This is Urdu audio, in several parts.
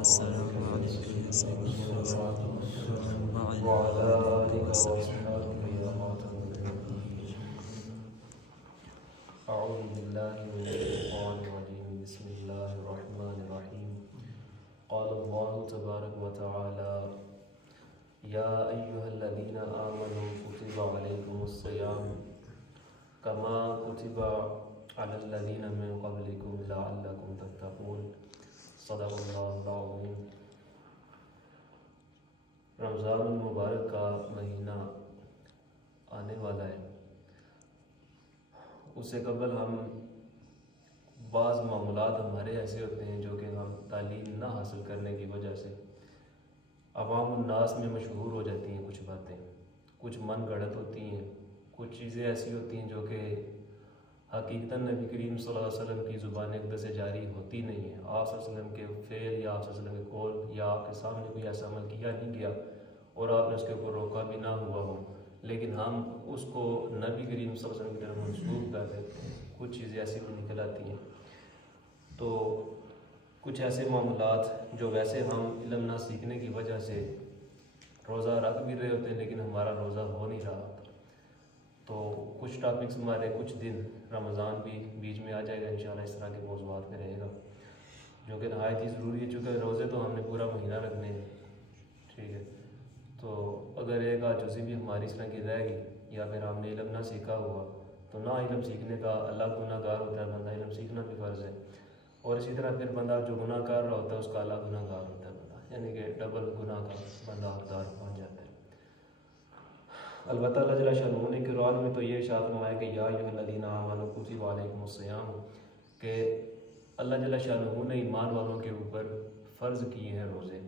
السلام علیکم وعلى آلك وأصحابك يا خاتم النبيين. أعوذ بالله من الشيطان الرجيم. بسم الله الرحمن الرحيم. قال الله تبارك وتعالى: يا أيها الذين آمنوا كتب عليكم الصيام كما كتب على الذين من قبلكم لعلكم تتقون. صدق اللہ العظیم. رمضان المبارک کا مہینہ آنے والا ہے. اس سے قبل ہم بعض معمولات ہمارے ایسے ہوتے ہیں جو کہ ہم تعلیم نہ حاصل کرنے کی وجہ سے عوام الناس میں مشہور ہو جاتی ہیں. کچھ باتیں کچھ من گھڑت ہوتی ہیں، کچھ چیزیں ایسی ہوتی ہیں جو کہ حقیقتاً نبی کریم صلی اللہ علیہ وسلم کی زبان اقدس سے جاری ہوتی نہیں ہے. آپ صلی اللہ علیہ وسلم کے فعل یا آپ صلی اللہ علیہ وسلم کے قول یا آپ کے سامنے کوئی ایسا عمل کیا نہیں گیا اور آپ نے اس کے اوپر روکا بھی نہ ہوا ہو، لیکن ہم اس کو نبی کریم صلی اللہ علیہ وسلم کی طرف منسوخ کر دیتے ہیں. کچھ چیزیں ایسی بھی نکل آتی ہیں. تو کچھ ایسے معاملات جو ویسے ہم علم نہ سیکھنے کی وجہ سے روزہ رکھ بھی رہے ہوتے ہیں لیکن ہمارا روزہ ہو نہیں رہا ہوتا. تو کچھ ٹاپکس ہمارے کچھ دن رمضان بھی بیچ میں آ جائے گا انشاءاللہ. اس طرح کے موضوعات میں رہے گا جو کہ نہایت ہی ضروری ہے، چونکہ روزے تو ہم نے پورا مہینہ رکھنے ہیں. ٹھیک ہے، تو اگر ایک آدھ جزی بھی ہماری اس طرح کی رہ گئی یا پھر ہم نے علم نہ سیکھا ہوا تو نہ علم سیکھنے کا اللہ گناہ گار ہوتا ہے بندہ، علم سیکھنا بھی فرض ہے. اور اسی طرح پھر بندہ جو گناہ کر رہا ہوتا ہے اس کا اللہ گناہ گار ہوتا ہے بندہ، یعنی کہ ڈبل گناہ کا بندہ حقدار پہنچ جاتا ہے. البتہ اللہ جل شانہ نے قرآن میں تو یہ ارشاد فرمایا کہ یا ایھا الذین آمنوا کتب علیکم الصیام، کہ اللہ جل شانہ نے ایمان والوں کے اوپر فرض کیے ہیں روزے.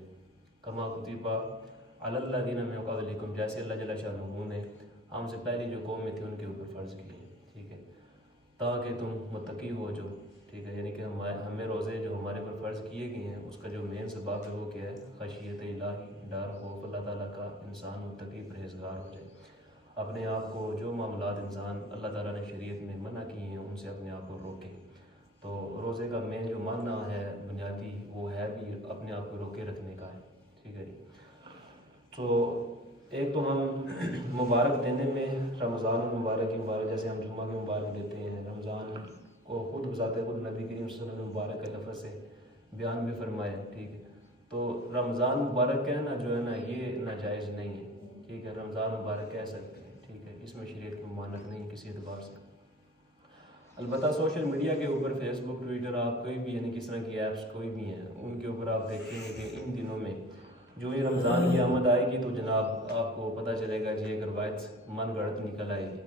کما کتب علی الذین من قبلکم، جیسے اللہ جل شانہ نے ہم سے پہلی جو قومیں تھیں ان کے اوپر فرض کیے ہیں. ٹھیک ہے، تاکہ تم متقی ہو جو. ٹھیک ہے، یعنی کہ ہمیں روزے جو ہمارے پر فرض کیے گئے ہیں اس کا جو مین سبب ہے وہ کیا ہے؟ خشیت الہی، ڈر خوف اللہ تعالیٰ کا، انسان متقی پرہیزگار ہو جائے. اپنے آپ کو جو معاملات انسان اللہ تعالیٰ نے شریعت میں منع کیے ہیں ان سے اپنے آپ کو روکے. تو روزے کا مین جو معنی ہے بنیادی وہ ہے بھی اپنے آپ کو روکے رکھنے کا ہے. ٹھیک ہے جی. تو ایک تو ہم مبارک دینے میں رمضان المبارک کی مبارک، جیسے ہم جمعہ کے مبارک دیتے ہیں، رمضان کو خود بذات خود نبی کریم صلی اللہ علیہ وسلم مبارک کے لفظ سے بیان بھی فرمایا. ٹھیک ہے، تو رمضان مبارک کہنا جو ہے نا یہ ناجائز نہیں ہے. ٹھیک ہے، رمضان مبارک کہہ سکتے ہیں. ٹھیک ہے، اس میں شریعت کی ممانعت نہیں کسی اعتبار سے. البتہ سوشل میڈیا کے اوپر فیس بک، ٹویٹر، آپ کوئی بھی یعنی کس طرح کی ایپس کوئی بھی ہیں ان کے اوپر آپ دیکھیں گے کہ ان دنوں میں جو یہ رمضان کی آمد آئے گی تو جناب آپ کو پتہ چلے گا جی ایک روایت من گھڑت نکل آئے گی.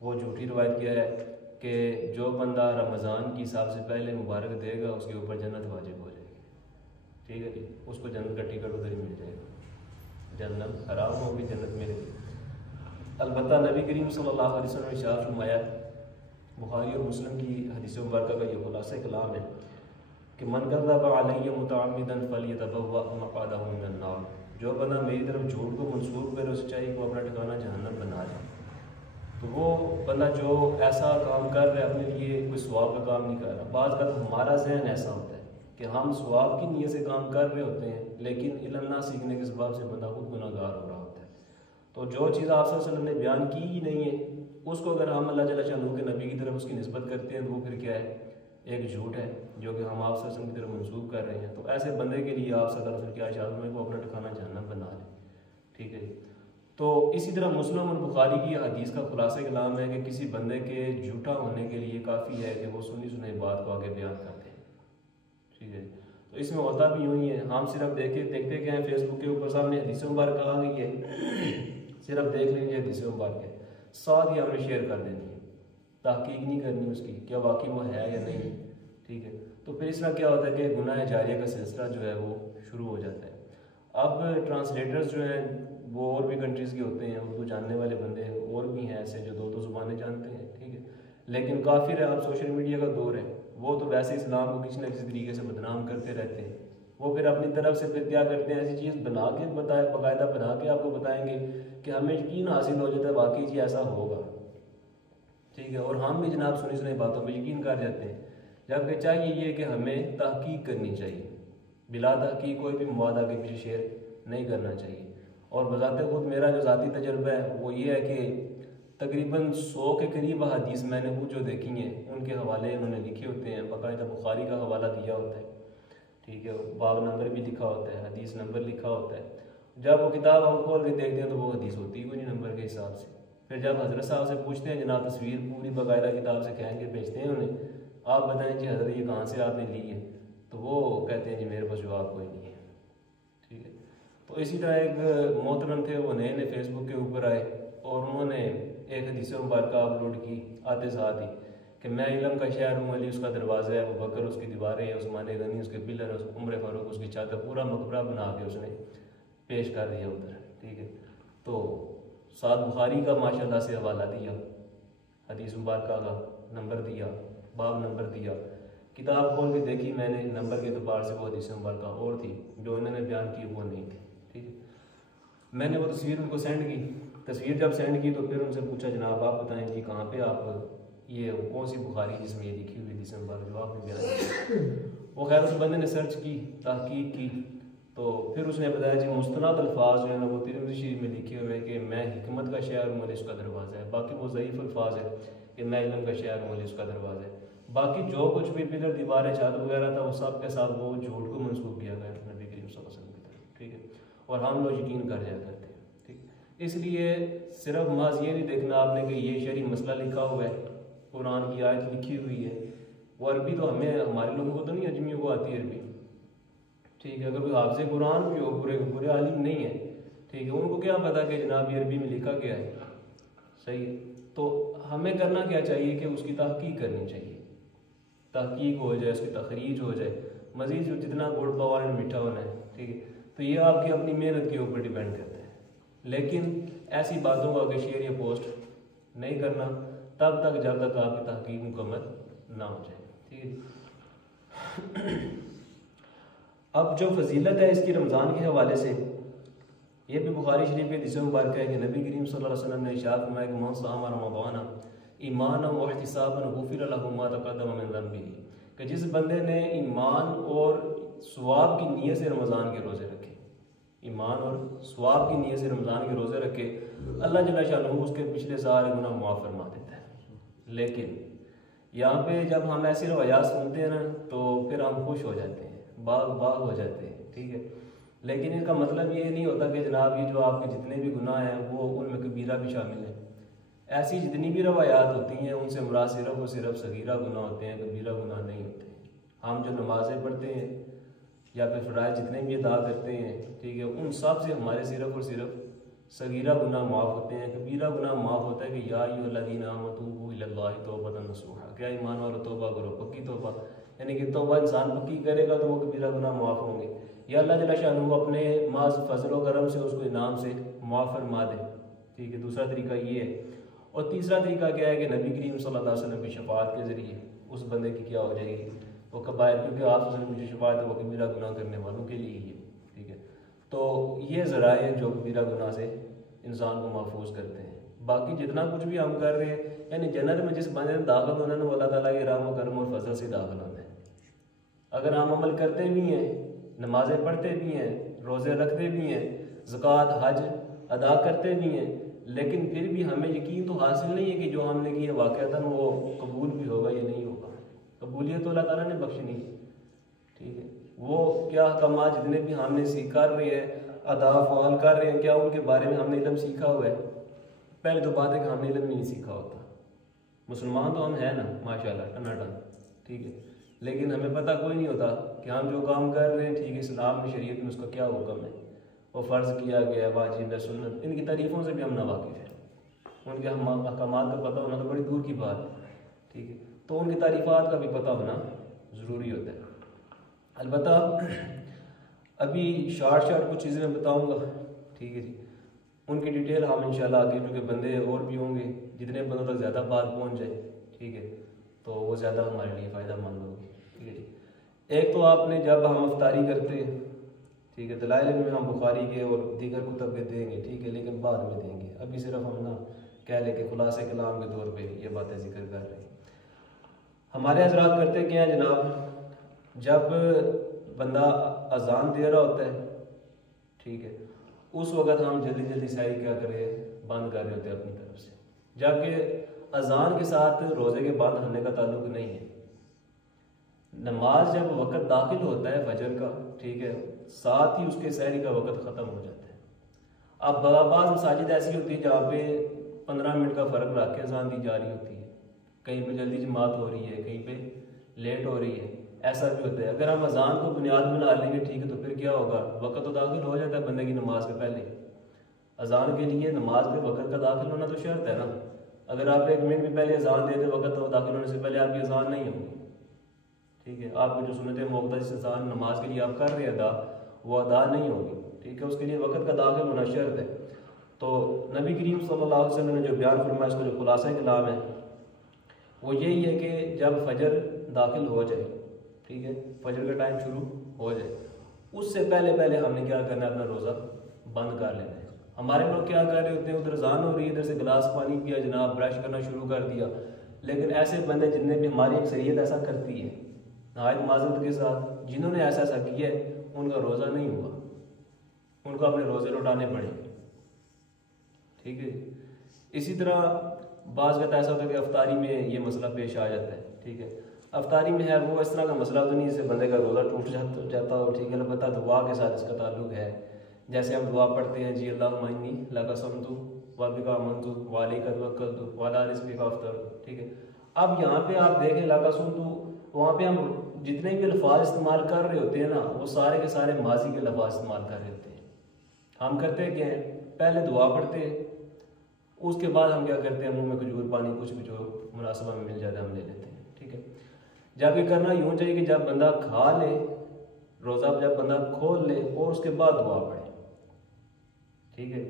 وہ جھوٹی روایت کیا ہے کہ جو بندہ رمضان کی حساب سے پہلے مبارک دے گا اس کے اوپر جنت واجب ہو جائے گی. ٹھیک ہے جی، اس کو جنت کا ٹکٹ ادھر ہی مل جائے گا. جنت حرام ہوگی، جنت ملے گی. البتہ نبی کریم صلی اللہ علیہ وسلم نے ارشاد فرمایا، بخاری اور مسلم کی حدیث مبارکہ کا یہ خلاصہ کلام ہے کہ من کذب علی متعمدا فلیتبوأ مقعدہ من النار، جو بندہ میری طرف جھوٹ کو منسوب کرے اس چاہیے کو اپنا ٹھکانہ جہنم بنا لے. تو وہ بندہ جو ایسا کام کر رہا ہے اپنے لیے کوئی ثواب کا کام نہیں کر رہا. بعض کا ہمارا ذہن ایسا ہوتا ہے کہ ہم ثواب کی نیت سے کام کر رہے ہوتے ہیں لیکن علم نہ سیکھنے کے سبب سے بندہ خود گناہ گار ہو رہا ہوتا ہے. تو جو چیز آپ صلی اللہ علیہ وسلم نے بیان کی ہی نہیں ہے اس کو اگر ہم اللہ جل شانہ کے نبی کی طرف اس کی نسبت کرتے ہیں تو وہ پھر کیا ہے؟ ایک جھوٹ ہے جو کہ ہم آپ صلی اللہ علیہ وسلم کی طرف منسوخ کر رہے ہیں. تو ایسے بندے کے لیے آپ صلی اللہ علیہ وسلم کی ارشاد میں کو اپنا ٹھکانہ جہنم بنا لے. ٹھیک ہے جی. تو اسی طرح مسلم اور بخاری کی حدیث کا خلاصہ کلام ہے کہ کسی بندے کے جھوٹا ہونے کے لیے کافی ہے کہ وہ سنی سنائی بات کو آگے بیان کرتے ہیں. ٹھیک ہے، تو اس میں ہوتا بھی یوں ہی ہے. ہم صرف دیکھتے کہ ہیں فیس بک کے اوپر سامنے حدیث مبارک آ گئی ہے، صرف دیکھ لیں گے حدیث مبارک ہے، ساتھ ہی ہم نے شیئر کر دینی ہے، تحقیق نہیں کرنی اس کی کیا واقعی وہ ہے یا نہیں. ٹھیک ہے، تو پھر اس طرح کیا ہوتا ہے کہ گناہ جاریہ کا سلسلہ جو ہے وہ شروع ہو جاتا ہے. اب ٹرانسلیٹرز جو ہیں وہ اور بھی کنٹریز کے ہوتے ہیں، اردو جاننے والے بندے اور بھی ہیں ایسے جو دو زبانیں جانتے ہیں. ٹھیک ہے، لیکن کافر ہے. اب سوشل میڈیا کا دور ہے، وہ تو ویسے اسلام کو کسی نہ کسی طریقے سے بدنام کرتے رہتے ہیں. وہ پھر اپنی طرف سے پھر کیا کرتے ہیں؟ ایسی چیز بنا کے باقاعدہ بنا کے آپ کو بتائیں گے کہ ہمیں یقین حاصل ہو جاتا ہے واقعی جی ایسا ہوگا. ٹھیک ہے، اور ہم بھی جناب سنی سنائی باتوں پہ یقین کر جاتے ہیں، جبکہ چاہیے یہ کہ ہمیں تحقیق کرنی چاہیے. بلا تحقیق کوئی بھی مواد آگے پیچھے شیئر نہیں کرنا چاہیے۔ اور بذات خود میرا جو ذاتی تجربہ ہے وہ یہ ہے کہ تقریباً 100 کے قریب حدیث میں نے وہ جو دیکھی ہیں ان کے حوالے انہوں نے لکھے ہوتے ہیں، باقاعدہ بخاری کا حوالہ دیا ہوتا ہے، ٹھیک ہے، باب نمبر بھی لکھا ہوتا ہے، حدیث نمبر لکھا ہوتا ہے۔ جب وہ کتاب ہم کھول کے دیکھتے ہیں تو وہ حدیث ہوتی ہی کوئی نہیں نمبر کے حساب سے۔ پھر جب حضرت صاحب سے پوچھتے ہیں، جناب تصویر پوری باقاعدہ کتاب سے کھینچ کے بھیجتے ہیں انہیں، آپ بتائیں جی حضرت یہ کہاں سے آپ نے لی ہے، تو وہ کہتے ہیں جی میرے پاس جواب کوئی نہیں ہے، ٹھیک ہے۔ تو اسی طرح ایک محترم تھے، وہ نئے نئے فیس بک کے اوپر آئے اور انہوں نے ایک حدیث مبارکہ اپلوڈ کی آتے ساتھ ہی کہ میں علم کا شہر ہوں، علی اس کا دروازہ ہے، ابوبکر اس کی دیواریں ہیں، عثمان غنی اس کے پلر ہیں، عمر فاروق اس کی چھت ہے، پورا مقبرہ بنا کے اس نے پیش کر دیا ادھر، ٹھیک ہے۔ تو ساتھ بخاری کا ماشاءاللہ سے حوالہ دیا، حدیث مبارکہ کا نمبر دیا، باب نمبر دیا، کتاب کھول کے دیکھی میں نے، نمبر کے اعتبار سے وہ حدیث مبارکہ اور تھی، جو انہوں نے بیان کی وہ نہیں تھی، ٹھیک ہے۔ میں نے وہ تصویر ان کو سینڈ کی، تصویر جب سینڈ کی تو پھر ان سے پوچھا جناب آپ بتائیں جی کہاں پہ آپ یہ کون سی بخاری جس میں یہ لکھی ہوئی حدیث مبارکہ جو آپ نے بیان کی؟ وہ خیر اس بندے نے سرچ کی، تحقیق کی، تو پھر اس نے بتایا جی مستند الفاظ جو ہے نا وہ ترمذی شریف میں لکھے ہوئے کہ میں حکمت کا شہر ہوں، علی اس کا دروازہ ہے، باقی وہ ضعیف الفاظ ہے کہ میں علم کا شہر ہوں، علی اس کا دروازہ ہے۔ باقی جو کچھ بھی پلر دیواریں چھت وغیرہ تھا وہ سب کے ساتھ وہ جھوٹ کو منسوخ کیا گیا نبی کریم صلی اللہ علیہ وسلم کی طرف، ٹھیک ہے، اور ہم لوگ یقین کر جایا کرتے ہیں، ٹھیک۔ اس لیے صرف محض یہ نہیں دیکھنا آپ نے کہ یہ شرعی مسئلہ لکھا ہوا ہے، قرآن کی آیت لکھی ہوئی ہے، وہ عربی تو ہمارے لوگوں کو تو نہیں، اجمیوں کو آتی ہے عربی، ٹھیک ہے۔ اگر کوئی حافظ قرآن بھی ہو، پورے عالم نہیں ہے، ٹھیک ہے، ان کو کیا پتا کہ جناب یہ عربی میں لکھا کیا ہے، صحیح ہے۔ تو ہمیں کرنا کیا چاہیے کہ اس کی تحقیق کرنی چاہیے، تحقیق ہو جائے، اس کی تخریج ہو جائے، مزید جو جتنا گڑ پاور ہے میٹھا ہونا ہے، ٹھیک ہے۔ تو یہ آپ کی اپنی محنت کے اوپر ڈیپینڈ کرتا ہے، لیکن ایسی باتوں کا آگے شیئر یا پوسٹ نہیں کرنا تب تک جب تک آپ کی تحقیق مکمل نہ ہو جائے، ٹھیک ہے۔ اب جو فضیلت ہے اس کی رمضان کے حوالے سے، یہ بھی بخاری شریف کے حدیث مبارکہ ہے کہ نبی کریم صلی اللہ علیہ وسلم نے ارشاد فرمایا کہ من صام رمضان ایمانا واحتسابا غفر له ما تقدم من ذنبه، کہ جس بندے نے ایمان اور ثواب کی نیت سے رمضان کے روزے رکھے، ایمان اور ثواب کی نیت سے رمضان کے روزے رکھے، اللہ جل شانہ اس کے پچھلے سارے گناہ معاف فرما دیتا ہے۔ لیکن یہاں پہ جب ہم ایسی روایات سنتے ہیں نا تو پھر ہم خوش ہو جاتے ہیں، باغ باغ ہو جاتے ہیں، ٹھیک ہے، لیکن ان کا مطلب یہ نہیں ہوتا کہ جناب یہ جو آپ کے جتنے بھی گناہ ہیں وہ ان میں کبیرہ بھی شامل ہیں۔ ایسی جتنی بھی روایات ہوتی ہیں ان سے مراد صرف اور صرف صغیرہ گناہ ہوتے ہیں، کبیرہ گناہ نہیں ہوتے ہیں۔ ہم جو نمازیں پڑھتے ہیں یا پھر فرائض جتنے بھی ادا کرتے ہیں، ٹھیک ہے، ان سب سے ہمارے صرف اور صرف صغیرہ گناہ معاف ہوتے ہیں، کبیرہ گناہ معاف ہوتا ہے کہ یا ایھا الذین آمنوا توبوا الی اللہ توبۃ نصوحا، کیا ایمان والو توبہ کرو، پکی توبہ، یعنی کہ توبہ انسان پکی کرے گا تو وہ کبیرہ گناہ معاف ہوں گے، یا اللہ جل شانہ اپنے محض فضل و کرم سے اس کو انعام سے معاف فرما دے، ٹھیک ہے۔ دوسرا طریقہ یہ ہے، اور تیسرا طریقہ کیا ہے کہ نبی کریم صلی اللہ علیہ وسلم کی شفاعت کے ذریعے اس بندے کی کیا ہو جائے گی، وہ کبائر، کیونکہ آپ صلی اللہ علیہ وسلم کی جو شفاعت ہے وہ کبیرہ گناہ کرنے والوں کے لیے ہی ہے، ٹھیک ہے۔ تو یہ ذرائع ہیں جو کبیرہ گناہ سے انسان کو محفوظ کرتے ہیں۔ باقی جتنا کچھ بھی ہم کر رہے ہیں، یعنی جنت میں جس بندے نے داخل ہونا ہے وہ اللہ تعالیٰ کے رحم و کرم اور فضل سے داخل ہونا ہے۔ اگر ہم عمل کرتے بھی ہیں، نمازیں پڑھتے بھی ہیں، روزے رکھتے بھی ہیں، زکوٰۃ حج ادا کرتے بھی ہیں، لیکن پھر بھی ہمیں یقین تو حاصل نہیں ہے کہ جو ہم نے کیا واقعتاً وہ قبول بھی ہوگا یا نہیں ہوگا۔ قبولیت تو اللہ تعالیٰ نے بخشنی ہے، ٹھیک ہے۔ وہ کیا احکامات جتنے بھی ہم نے کر رہے ہیں، ادا فعال کر رہے ہیں، کیا ان کے بارے میں ہم نے علم سیکھا ہوا ہے؟ پہلے تو بات ہے کہ ہم نے علم نہیں سیکھا ہوتا۔ مسلمان تو ہم ہیں نا ماشاءاللہ ٹناٹن، ٹھیک ہے، لیکن ہمیں پتہ کوئی نہیں ہوتا کہ ہم جو کام کر رہے ہیں، ٹھیک ہے، اسلام میں شریعت میں اس کا کیا حکم ہے، وہ فرض کیا گیا ہے، واجب ہے، سنت، ان کی تعریفوں سے بھی ہم ناواقف ہیں۔ ان کے احکامات کا پتہ ہونا تو بڑی دور کی بات ہے، ٹھیک ہے، تو ان کی تعریفات کا بھی پتہ ہونا ضروری ہوتا ہے۔ البتہ ابھی شارٹ کچھ چیزیں میں بتاؤں گا، ٹھیک ہے جی، ان کی ڈیٹیل ہم انشاءاللہ آگے، کیونکہ بندے اور بھی ہوں گے، جتنے بندوں تک زیادہ بات پہنچ جائے، ٹھیک ہے، تو وہ زیادہ ہمارے لیے فائدہ مند ہوگی، ٹھیک ہے جی۔ ایک تو آپ نے جب ہم افطاری کرتے ہیں، ٹھیک ہے، دلائل میں ہم بخاری کے اور دیگر کتب کے دیں گے، ٹھیک ہے، لیکن بعد میں دیں گے، ابھی صرف ہم نا کہہ لیں کہ خلاصہ کلام کے طور پہ یہ باتیں ذکر کر رہے ہیں۔ ہمارے حضرات کرتے کیا ہیں جناب، جب بندہ اذان دے رہا ہوتا ہے، ٹھیک ہے، اس وقت ہم جلدی جلدی سحری کیا کرے بند کر رہے ہوتے ہیں اپنی طرف سے، جبکہ اذان کے ساتھ روزے کے بند ہونے کا تعلق نہیں ہے۔ نماز جب وقت داخل ہوتا ہے فجر کا، ٹھیک ہے، ساتھ ہی اس کے سحری کا وقت ختم ہو جاتا ہے۔ اب بعض مساجد ایسی ہوتی ہے جہاں پہ 15 منٹ کا فرق رکھ کے اذان دی جا رہی ہوتی ہے، کہیں پہ جلدی جماعت ہو رہی ہے، کہیں پہ لیٹ ہو رہی ہے، ایسا بھی ہوتا ہے۔ اگر ہم اذان کو بنیاد بنا لیں گے، ٹھیک ہے، تو پھر کیا ہوگا، وقت تو داخل ہو جاتا ہے بندے کی نماز کے پہلے۔ اذان کے لیے نماز کے وقت کا داخل ہونا تو شرط ہے نا، اگر آپ 1 منٹ بھی پہلے اذان دے دیں وقت تو داخل ہونے سے پہلے آپ کی اذان نہیں ہوگی، ٹھیک ہے، آپ کو جو سنت موقع جس اذان نماز کے لیے آپ کر رہے ہیں ادا، وہ ادا نہیں ہوگی، ٹھیک ہے، اس کے لیے وقت کا داخل ہونا شرط ہے۔ تو نبی کریم صلی اللہ علیہ وسلم نے جو بیان فرمایا، اس کا جو خلاصہ کلام ہے وہ یہی ہے کہ جب فجر داخل ہو جائے، ٹھیک ہے، فجر کا ٹائم شروع ہو جائے، اس سے پہلے ہم نے کیا کرنا ہے، اپنا روزہ بند کر لینا ہے۔ ہمارے لوگ کیا کر رہے ہوتے ہیں، ادھر اذان ہو رہی ہے، ادھر سے گلاس پانی پیا جناب، برش کرنا شروع کر دیا، لیکن ایسے بندے جتنے بھی ہماری اکثریت ایسا کرتی ہے نہایت معذرت کے ساتھ، جنہوں نے ایسا کیا ہے ان کا روزہ نہیں ہوا، ان کو اپنے روزے لوٹانے پڑیں گے، ٹھیک ہے۔ اسی طرح بعض کا ایسا ہوتا ہے کہ افطاری میں یہ مسئلہ پیش آ جاتا ہے، ٹھیک ہے، افطاری میں ہے وہ اس طرح کا مسئلہ تو نہیں جس سے بندے کا روزہ ٹوٹ جاتا ہو، ٹھیک ہے، البتہ دعا کے ساتھ اس کا تعلق ہے۔ جیسے ہم دعا پڑھتے ہیں، جی اللہم انی لک صمت وبک آمنت وعلیک توکلت وعلی رزقک افطرت، ٹھیک ہے۔ اب یہاں پہ آپ دیکھیں لک صمت، وہاں پہ ہم جتنے بھی الفاظ استعمال کر رہے ہوتے ہیں نا، وہ سارے کے سارے ماضی کے لفاظ استعمال کر رہے ہوتے ہیں۔ ہم کرتے کیا ہیں، پہلے دعا پڑھتے ہیں، اس کے بعد ہم کیا کرتے ہیں، منہ میں کھجور پانی کچھ بھی جو مناسبہ میں مل جاتا ہے ہم لے لیتے ہیں، ٹھیک ہے۔ جب یہ کرنا یوں چاہیے کہ جب بندہ کھا لے روزہ، جب بندہ کھول لے اور اس کے بعد دعا پڑھے، ٹھیک ہے۔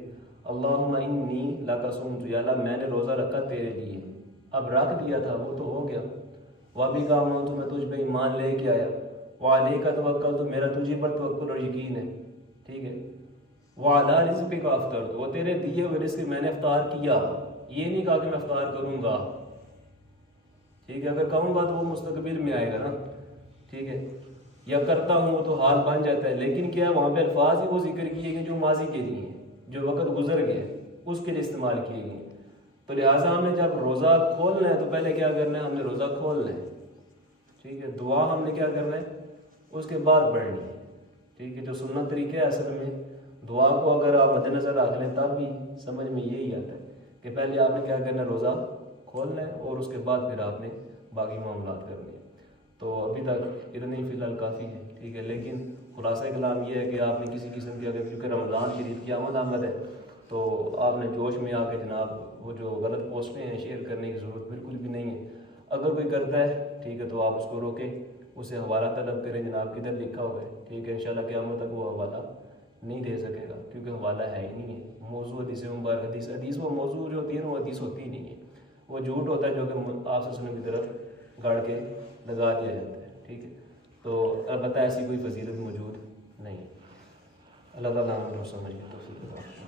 اللہم انی لک صمت، یا اللہ میں نے روزہ رکھا تیرے لیے، اب رکھ دیا تھا وہ تو ہو گیا، وبک آمنت میں تجھ پہ ایمان لے کے آیا، وعلیک توکلت میرا تجھے پر توکل اور یقین ہے، ٹھیک ہے، وعلی رزقک افطرت وہ تیرے دیے ہوئے رزق میں نے افطار کیا، یہ نہیں کہا کہ میں افطار کروں گا، ٹھیک ہے، اگر کہوں گا تو وہ مستقبل میں آئے گا نا، ٹھیک ہے، یا کرتا ہوں تو حال بن جاتا ہے، لیکن کیا وہاں پہ الفاظ ہی وہ ذکر کیے گئے جو ماضی کے لیے، جو وقت گزر گیا اس کے لیے استعمال کیے گئے۔ تو لہٰذا ہم نے جب روزہ کھولنا ہے تو پہلے کیا کرنا ہے، ہم نے روزہ کھولنا ہے، ٹھیک ہے، دعا ہم نے کیا کرنا ہے اس کے بعد پڑھنی ہے، ٹھیک ہے۔ جو سنت طریقہ ہے اصل میں دعا کو اگر آپ مد نظر رکھ لیں تب بھی سمجھ میں یہی آتا ہے کہ پہلے آپ نے کیا کرنا ہے، روزہ کھولنا ہے اور اس کے بعد پھر آپ نے باقی معاملات کرنے ہیں۔ تو ابھی تک اتنے ہی فی الحال کافی ہے، ٹھیک ہے، لیکن خلاصہ کلام یہ ہے کہ آپ نے کسی قسم کی اگر کیونکہ رمضان شریف کی آمد ہے تو آپ نے جوش میں آ کے جناب وہ جو غلط پوسٹیں ہیں شیئر کرنے کی ضرورت بالکل بھی نہیں ہے۔ اگر کوئی کرتا ہے، ٹھیک ہے، تو آپ اس کو روکیں، اسے حوالہ طلب کریں، جناب کدھر لکھا ہوا ہے، ٹھیک ہے، انشاءاللہ قیامت تک وہ حوالہ نہیں دے سکے گا کیونکہ حوالہ ہے ہی نہیں ہے۔ موضوع حدیث مبارک حدیث وہ موضوع جو ہوتی ہے نا وہ حدیث ہوتی ہی نہیں ہے، وہ جھوٹ ہوتا ہے جو کہ آپ سے سننے کی طرف گاڑ کے لگا دیا جاتا ہے، ٹھیک ہے۔ تو البتہ ایسی کوئی فضیلت موجود نہیں ہے۔ اللہ تعالیٰ ہمیں سمجھ کے توفیق عطا فرمائے۔